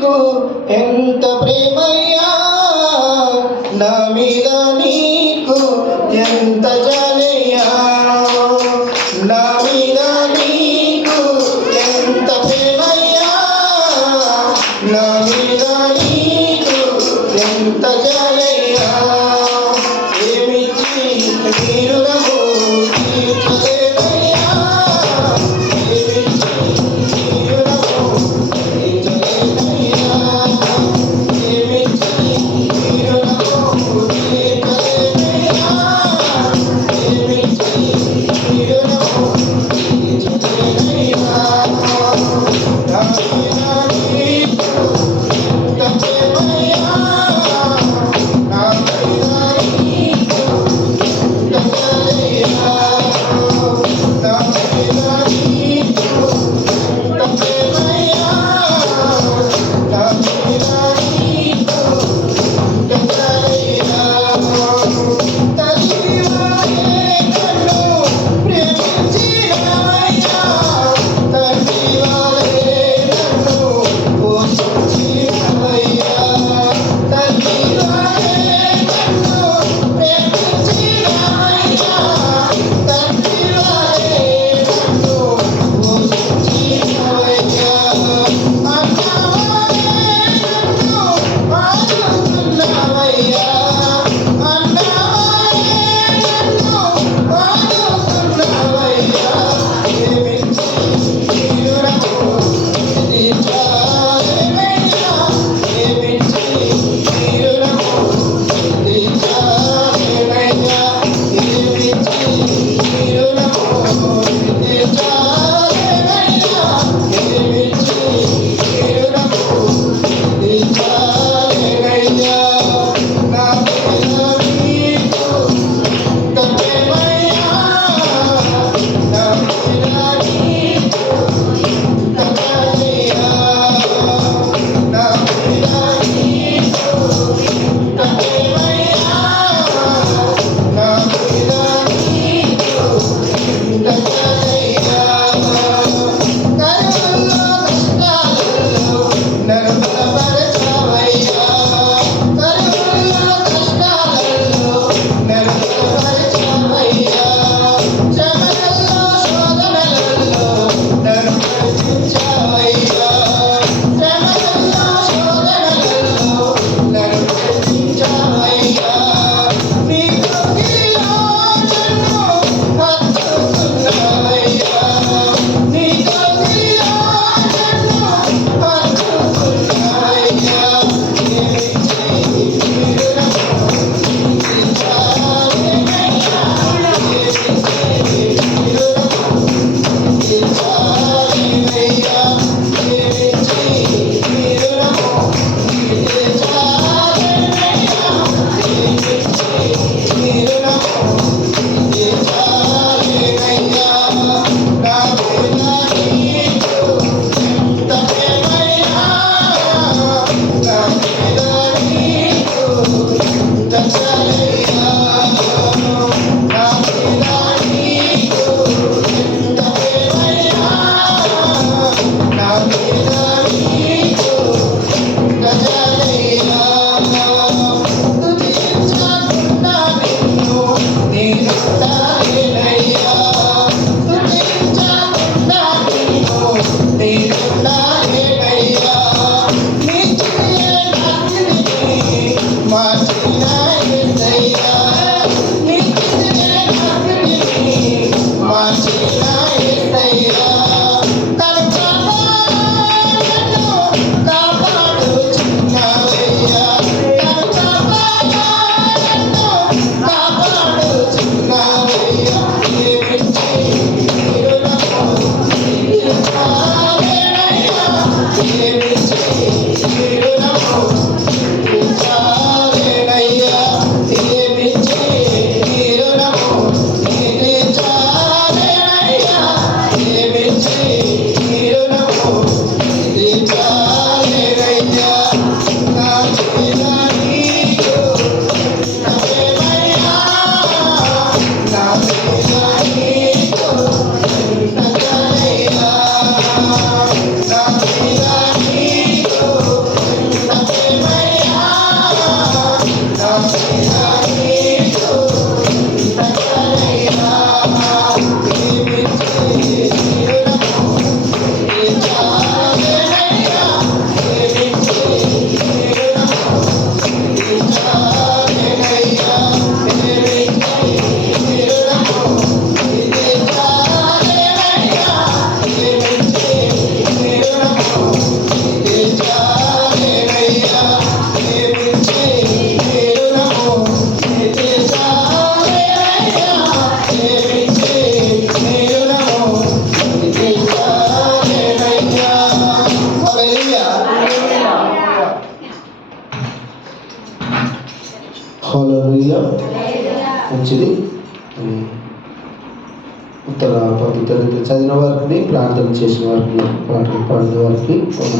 నీకు ఎంత ప్రేమయ్యా? నా మీద నీకు ఎంత జాలయ్యా? నా మీద నీకు ఎంత ప్రేమయ్యా? నా మీద నీకు ఎంత よろしくお願いします。హల్లెలూయా మంచిది. అని ఉత్తర పద్ధతి చదివిన వారికి ప్రార్థన చేసిన వారికి పాటలు పాడిన వారికి